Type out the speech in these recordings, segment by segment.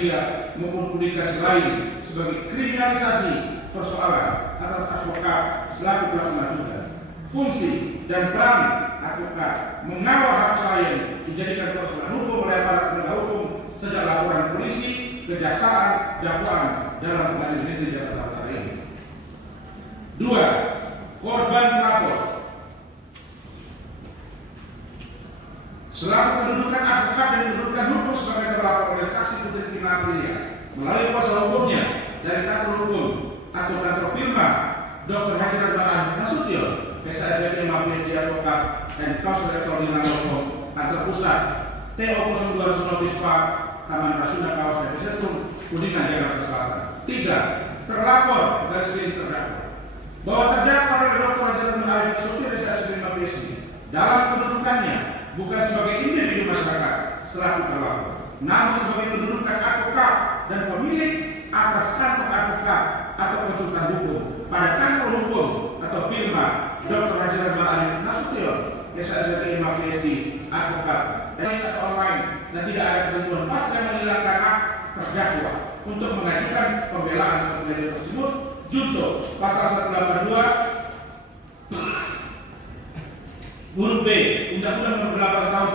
media maupun publikasi lain sebagai kriminalisasi persoalan atas advokat selaku pelaksana tugas. Fungsi dan peran advokat mengawal hak klien dijadikan persoalan hukum oleh para penegak hukum sejak laporan polisi, kejaksaan, dakwaan dalam Pengadilan Negeri Jakarta Utara ini. 2. Korban pelapor. Selaku kedudukan advokat dan kedudukan hukum sebagai terlapor oleh saksi Putri Tini Aprilia melalui kuasa hukumnya dari kantor hukum atau kantor firma Dr. Haji Radman Nasution, SHSM Mapri Advokat dan Kaus Rektor di Nangoko kantor pusat TO 02 Bispa Taman Rasuna Kawasan Epicentrum Kuningan Jakarta Selatan. 3. Terlapor dan sering terdakwa bahwa terdakwa oleh Dr. Haji Radman Nasution SHSM Mapri dalam kedudukannya bukan sebagai individu masyarakat selaku terlapor, namun sebagai kedudukan advokat dan pemilik atas kantor advokat atau konsultan hukum pada kantor hukum atau firma Dr. Haji Radman Nasution SHSM PhD advokat atau online dan tidak ada ketentuan pasal yang menghilangkan hak terdakwa untuk mengajukan pembelaan atau pembelaan tersebut. Junto pasal 182 huruf B Undang-Undang Nomor 8 Tahun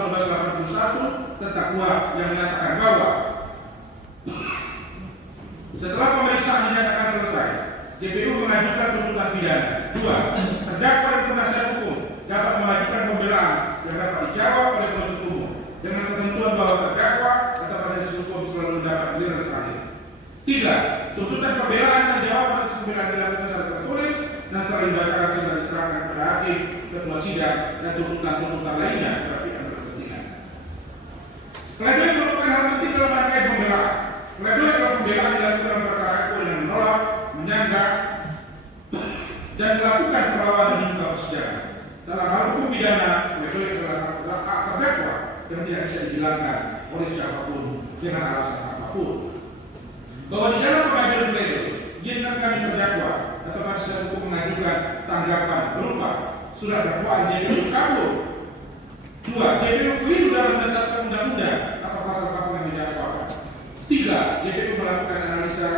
1981 tentang KUHP yang menyatakan bahwa setelah pemeriksaan dinyatakan selesai, JPU mengajukan tuntutan pidana. 2. Terdakwa dan penasihat hukum dapat mengajukan pembelaan yang dapat dijawab oleh penuntut umum dengan ketentuan bahwa terdakwa atau penasihat hukum selalu mendapat giliran terakhir. 3. Tuntutan pembelaan dan jawaban atas pembelaan dilakukan secara tertulis dan setelah dibacakan segera diserahkan kepada hakim, ketua sidang, dan tuntutan-tuntutan lainnya kepada pihak berkepentingan. Pledoi merupakan hal penting dalam rangkaian pembelaan. Pledoi adalah pembelaan dilakukan dalam perkara aku dengan menolak, menyanggah, dan melakukan perlawanan di muka persidangan. Dalam hal hukum pidana, pledoi adalah hak terdakwa yang tidak bisa dihilangkan oleh siapapun dengan alasan apapun. Bahwa di dalam pengajuan pledoi, jika kami terdakwa atau penasihat hukum mengajukan tanggapan berupa surat dakwaan JPU kabur. 2. JPU keliru dalam menetapkan undang-undang atau pasal-pasal yang didakwakan. 3. JPU melakukan analisa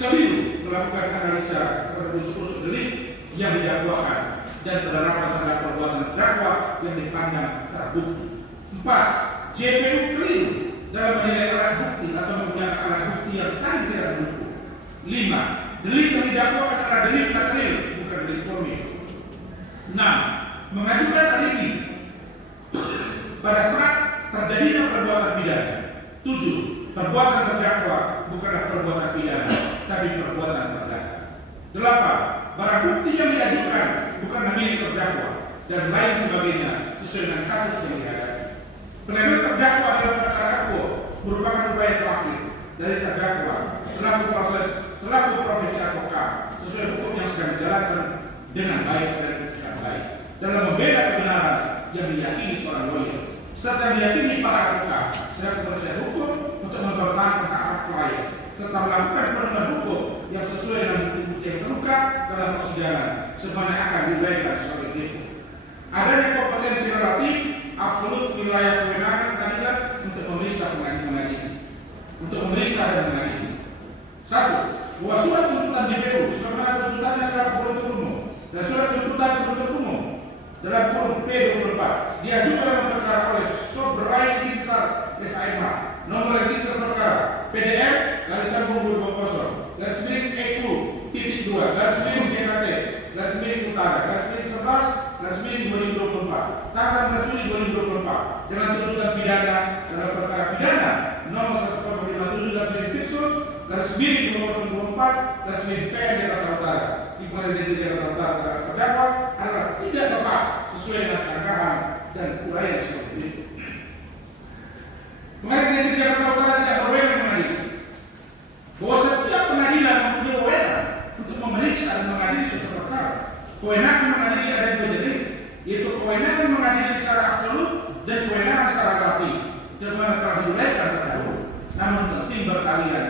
keliru melakukan analisa terhadap unsur-unsur delik yang didakwakan dan penerapan terhadap perbuatan terdakwa yang dipandang terbukti. 4. JPU keliru dalam menilai alat bukti atau menggunakan alat bukti yang sangat tidak mendukung. 5. Delik yang didakwakan adalah delik material, bukan delik formil. 6. Mengajukan alibi pada saat terjadinya perbuatan pidana. 7. Perbuatan terdakwa bukanlah perbuatan pidana, tapi perbuatan perdata. 8. Barang bukti yang diajukan bukanlah milik terdakwa dan lain sebagainya sesuai dengan kasus yang dihadapi. Pelemet terdakwa dalam perkara aku merupakan upaya terakhir dari terdakwa selaku profesi advokat sesuai hukum yang sedang dijalankan dengan baik dan dengan baik dalam membela kebenaran yang diyakini seorang lawyer serta diyakini para advokat selaku penasihat hukum untuk mempertahankan hak klien serta melakukan penegakan hukum yang sesuai dengan bukti yang terungkap dalam persidangan sebagaimana akan diuraikan sebagai berikut. Adanya kompetensi relatif absolut wilayah kewenangan pengadilan untuk memeriksa pengadilan untuk memeriksa dan mengadili. 1. Bahwa surat tuntutan JPU sebagaimana tuntutannya selaku penuntut umum dan surat tuntutan penuntut umum dalam kurung P24 diajukan dalam perkara oleh Sobrain Insar SIMH nomor register perkara PDM /2020 /EQ titik 2 /GKT /Utara /11 /2024 tanggal 6 Juli 2024 dengan tuntutan pidana dalam perkara pidana nomor 157 Pitsus /24 /PN Jakarta Utara di Pengadilan Negeri Jakarta Utara terdakwa adalah tidak tepat sesuai dengan sangkaan dan uraian seperti itu. Pengadilan Negeri Jakarta Utara tidak berwenang mengadili. Bahwa setiap pengadilan mempunyai wewenang untuk memeriksa dan mengadili suatu perkara. Kewenangan mengadili ada dua jenis, yaitu kewenangan mengadili secara absolut dan kewenangan secara relatif. Sebagaimana telah diuraikan terdahulu. Namun penting berkalian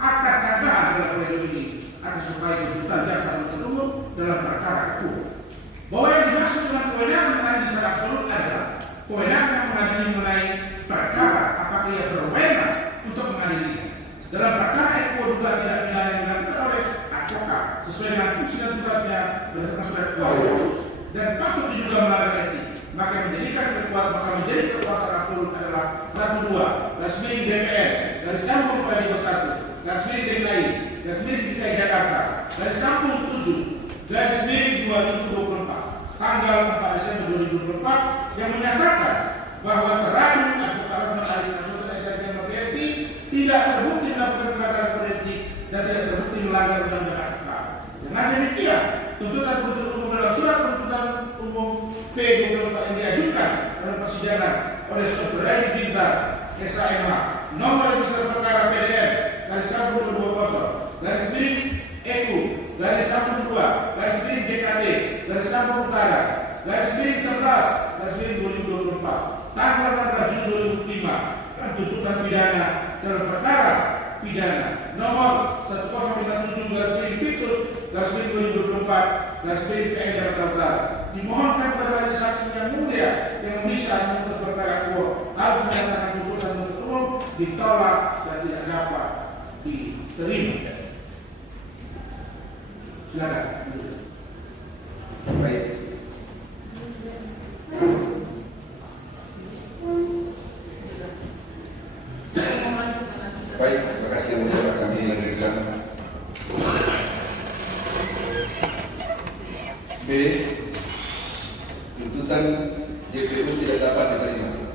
atas sangkaan dalam pledoi ini atas upaya tuntutan jaksa penuntut umum dalam perkara itu. Bahwa yang dimaksud dengan kewenangan mengadili secara absolut adalah kewenangan sesuai dengan fungsi dan tugasnya berdasarkan surat kuasa khusus dan patut diduga melanggar etik, maka menjadi kekuatan absolut adalah 1-2 garis miring DPR garis sambung pada 21 garis miring DKI garis miring DKI Jakarta garis sambung 7 garis miring 2024 tanggal 4 Desember 2024 yang menyatakan bahwa teradu Advokat Osman Arif Nasution SIK MPFI tidak terbukti melakukan pelanggaran kode etik dan tidak terbukti melanggar undang-undang ASPA. Dengan demikian, tuntutan penuntut umum dalam surat tuntutan umum P24 yang diajukan dalam persidangan oleh Sobrani Binzar SAMH nomor registrasi perkara PDM garis sambung 20 garis miring EU garis sambung 2 garis miring JKT garis sambung utara garis miring 11 garis miring 2024 tanggal 16 Juli 2005 dan tuntutan pidana dalam perkara pidana nomor 1057 garis miring Pitsus garis miring 2024 garis miring PN Jakarta dimohonkan kepada majelis hakim yang mulia yang bisa menuntut perkara kuo harus menyatakan tuntutan penuntut umum ditolak dan tidak dapat diterima. Silakan. Baik. Baik, terima kasih yang mulia. Kami lanjutkan. B. Tuntutan JPU tidak dapat diterima.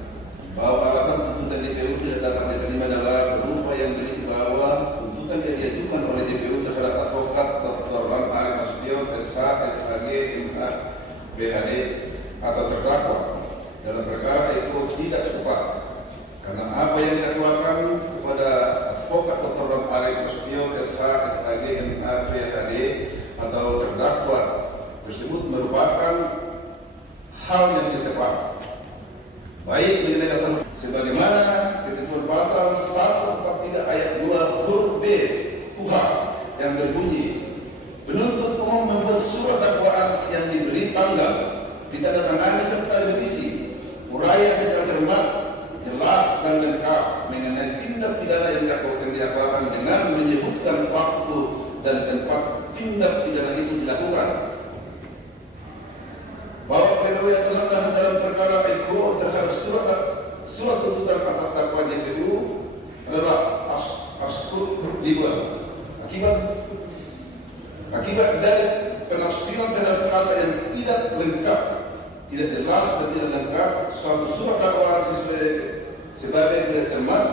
Bahwa alasan tuntutan JPU tidak dapat diterima adalah berupa yang berisi bahwa tuntutan yang diajukan oleh JPU terhadap Advokat Dr. Ram Arif Nasution SH, SHG, MH, BHD atau terdakwa dalam perkara itu tidak tepat karena apa yang didakwakan kepada Advokat Dr. Ram Arif Nasution SH, SHG, MH, BHD atau terdakwa tersebut merupakan hal yang tidak tepat, baik mengenai dasar sebagaimana ketentuan pasal 143 ayat 2 huruf B KUHP yang berbunyi penuntut umum membuat surat dakwaan yang diberi tanggal, ditandatangani serta berisi uraian secara cermat, jelas dan lengkap mengenai tindak pidana yang didakwakan dengan menyebutkan waktu dan tempat tindak pidana itu dilakukan. Bahwa pledoi tersangka dalam perkara Eko terhadap surat tuntutan atas dakwa JPU adalah askur liban. Akibat dari penafsiran terhadap kata yang tidak lengkap, tidak jelas dan tidak lengkap, suatu surat dakwaan sebagai tidak cermat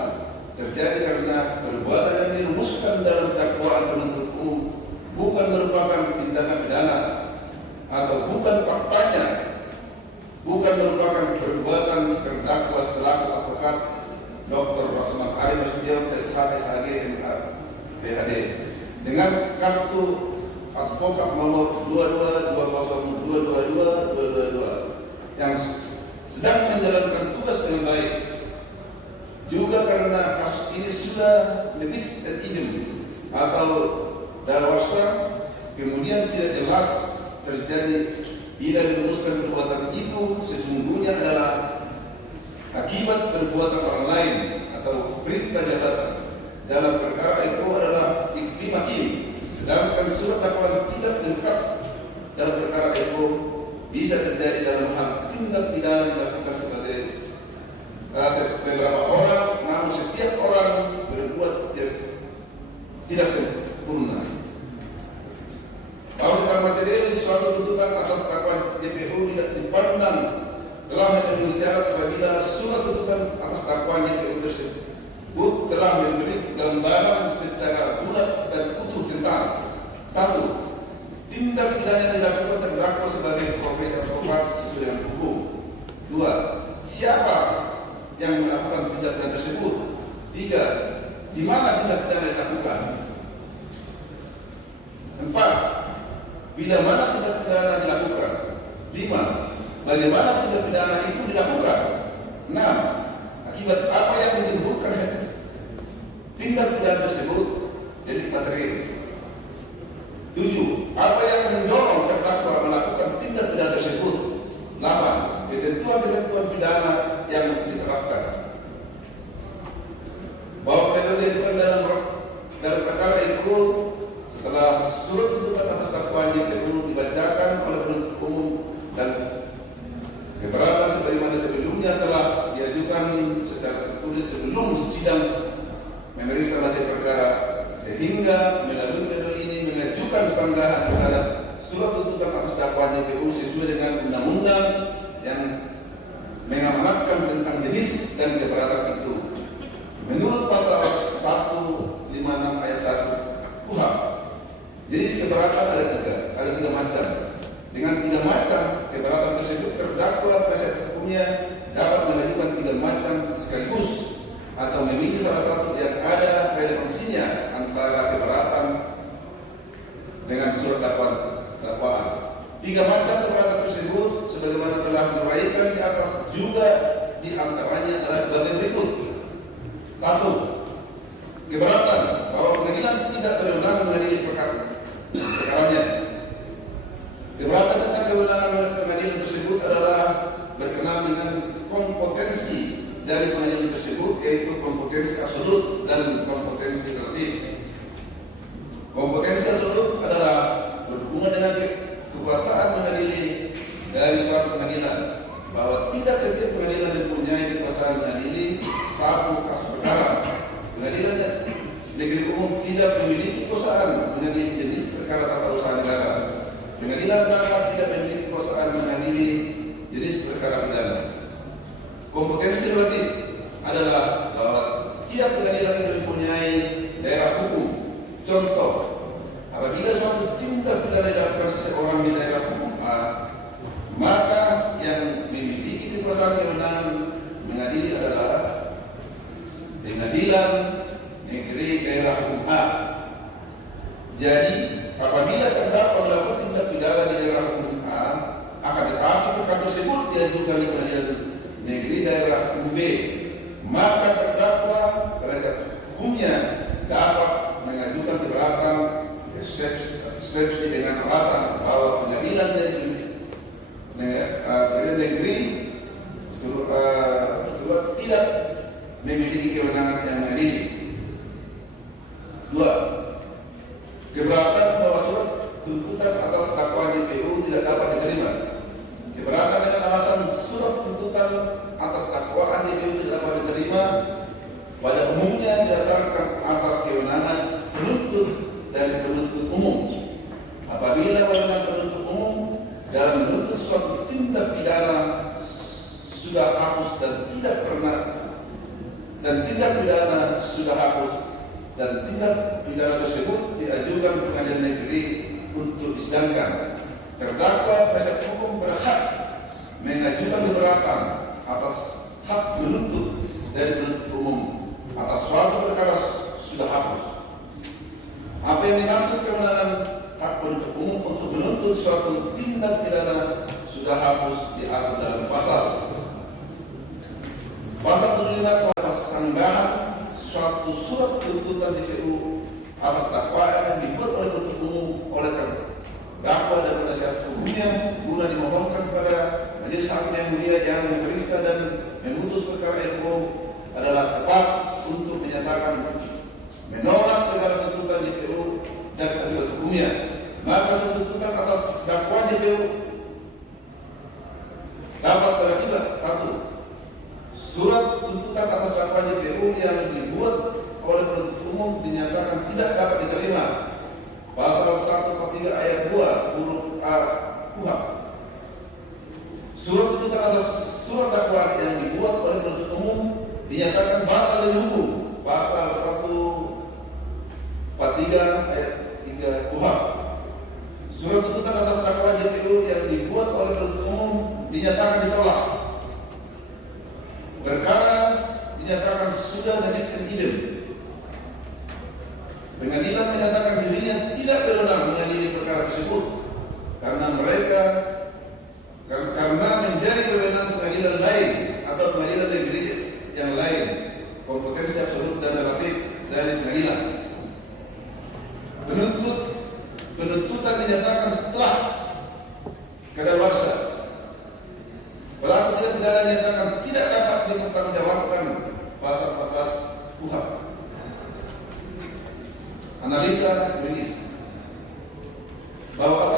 terjadi karena perbuatan yang dirumuskan dalam dakwaan penuntut umum bukan merupakan tindakan pidana atau bukan faktanya, bukan merupakan perbuatan terdakwa selaku advokat Dr. Osman Arif Nasution SH, SHG, MH, BHD dengan kartu advokat nomor 22202222 yang sedang menjalankan tugas dengan baik. Juga karena kasus ini sudah lebih idem atau dalarsa, kemudian tidak jelas terjadi bila dirumuskan perbuatan itu sesungguhnya adalah akibat perbuatan orang lain atau perintah jabatan dalam perkara itu adalah iklim hakim, sedangkan surat dakwaan tidak lengkap dalam perkara itu bisa terjadi dalam hal tindak pidana dilakukan sebagai beberapa orang, namun setiap orang berbuat tidak sempurna. Kalau secara material suatu tuntutan atas dakwaan JPU tidak dipandang telah memenuhi syarat apabila surat tuntutan atas dakwaan JPU tersebut telah memberi gambaran secara bulat dan utuh tentang 1. Tindak pidana yang dilakukan terdakwa sebagai profesi advokat sesuai dengan hukum. 2. Siapa yang melakukan tindak pidana tersebut? 3. Di mana tindak pidana dilakukan? 4. Bila mana tindak pidana dilakukan? 5. Bagaimana tindak pidana itu dilakukan? 6. Akibat apa yang menimbulkan tindak pidana tersebut? Delik material. 7. Apa yang mendorong terdakwa melakukan tindak pidana tersebut? 8. Ketentuan-ketentuan pidana yang diterapkan. Bahwa pledoi diajukan dalam perkara itu setelah surat tuntutan atas forum sidang memeriksa materi perkara sehingga melalui pledoi ini mengajukan sanggahan terhadap surat tuntutan atas dakwaan JPU sesuai dengan undang-undang yang mengamanatkan tentang jenis dan keberatan itu. Menurut pasal 156 ayat 1 KUHP, jenis keberatan ada tiga macam. Dengan tiga macam keberatan tersebut, terdakwa penasihat hukumnya dapat mengajukan tiga macam sekaligus atau memilih salah satu yang ada relevansinya antara keberatan dengan surat dakwaan. Tiga macam keberatan tersebut sebagaimana telah diuraikan di atas juga di antaranya adalah sebagai berikut. 1. Keberatan bahwa pengadilan tidak berwenang mengadili perkaranya. Keberatan tentang kewenangan pengadilan tersebut adalah berkenaan dengan kompetensi dari pengadilan tersebut, yaitu kompetensi absolut dan kompetensi relatif. Kompetensi absolut adalah berhubungan dengan kekuasaan mengadili dari suatu pengadilan, bahwa tidak setiap pengadilan mempunyai kekuasaan mengadili satu kasus perkara. Pengadilan negeri umum tidak memiliki kekuasaan mengadili jenis perkara tata usaha negara. Pengadilan negara tidak memiliki kekuasaan mengadili jenis perkara pidana. Kompetensi relatif adalah bahwa tiap pengadilan itu mempunyai daerah hukum. Contoh, apabila suatu tindak pidana dilakukan seseorang di daerah hukum A, maka yang memiliki kekuasaan kewenangan mengadili adalah Pengadilan Negeri Daerah Hukum A. Jadi, apabila terdakwa melakukan tindak pidana di daerah hukum A, akan tetapi perkara tersebut diajukan di Pengadilan Negeri Daerah Hukum B, maka terdakwa penasihat hukumnya dapat mengajukan keberatan eksepsi dengan alasan bahwa Pengadilan Negeri surat tidak memiliki kewenangan yang mengadili. 2. Keberatan bahwa surat tuntutan atas dakwaan JPU tidak dapat diterima. Keberatan dengan alasan surat tuntutan atas dakwaan JPU tidak dapat diterima pada umumnya didasarkan atas kewenangan penuntut dari penuntut umum. Apabila kewenangan penuntut umum dalam menuntut suatu tindak pidana sudah hapus dan tindak pidana sudah hapus dan tindak pidana tersebut diajukan ke pengadilan negeri untuk disidangkan, terdakwa penasihat hukum berhak mengajukan keberatan atas hak menuntut dari penuntut umum atas suatu perkara sudah hapus. Apa yang dimaksud kewenangan hak penuntut umum untuk menuntut suatu tindak pidana sudah hapus diatur dalam pasal 75 atas sanggahan suatu surat tuntutan JPU atas dakwaan yang dibuat oleh penuntut umum oleh terdakwa dan penasihat hukumnya guna dimohonkan kepada majelis hakim yang mulia yang memeriksa dan memutus perkara itu adalah tepat untuk menyatakan menolak segala tuntutan JPU dan akibat hukumnya. Maka surat tuntutan atas dakwaan JPU dapat berakibat 1. Surat tuntutan atas dakwaan JPU yang dibuat oleh penuntut umum dinyatakan tidak dapat diterima. Pasal 143 ayat 2 huruf A KUHP. Surat tuntutan atas surat dakwaan yang dibuat oleh penuntut umum dinyatakan batal demi hukum. Pasal 143 ayat 3 KUHP. Surat tuntutan atas dakwaan JPU yang dibuat oleh penuntut umum dinyatakan ditolak. Perkara dinyatakan sudah najis in idem. Pengadilan menyatakan dirinya tidak berwenang mengadili perkara tersebut karena menjadi kewenangan pengadilan lain atau pengadilan negeri yang lain, kompetensi absolut dan relatif dari pengadilan. Penuntutan dinyatakan telah kadaluarsa. Pelaku tidak pidana dinyatakan tidak dapat dipertanggungjawabkan. Pasal 14 KUHP. Analisa yuridis bahwa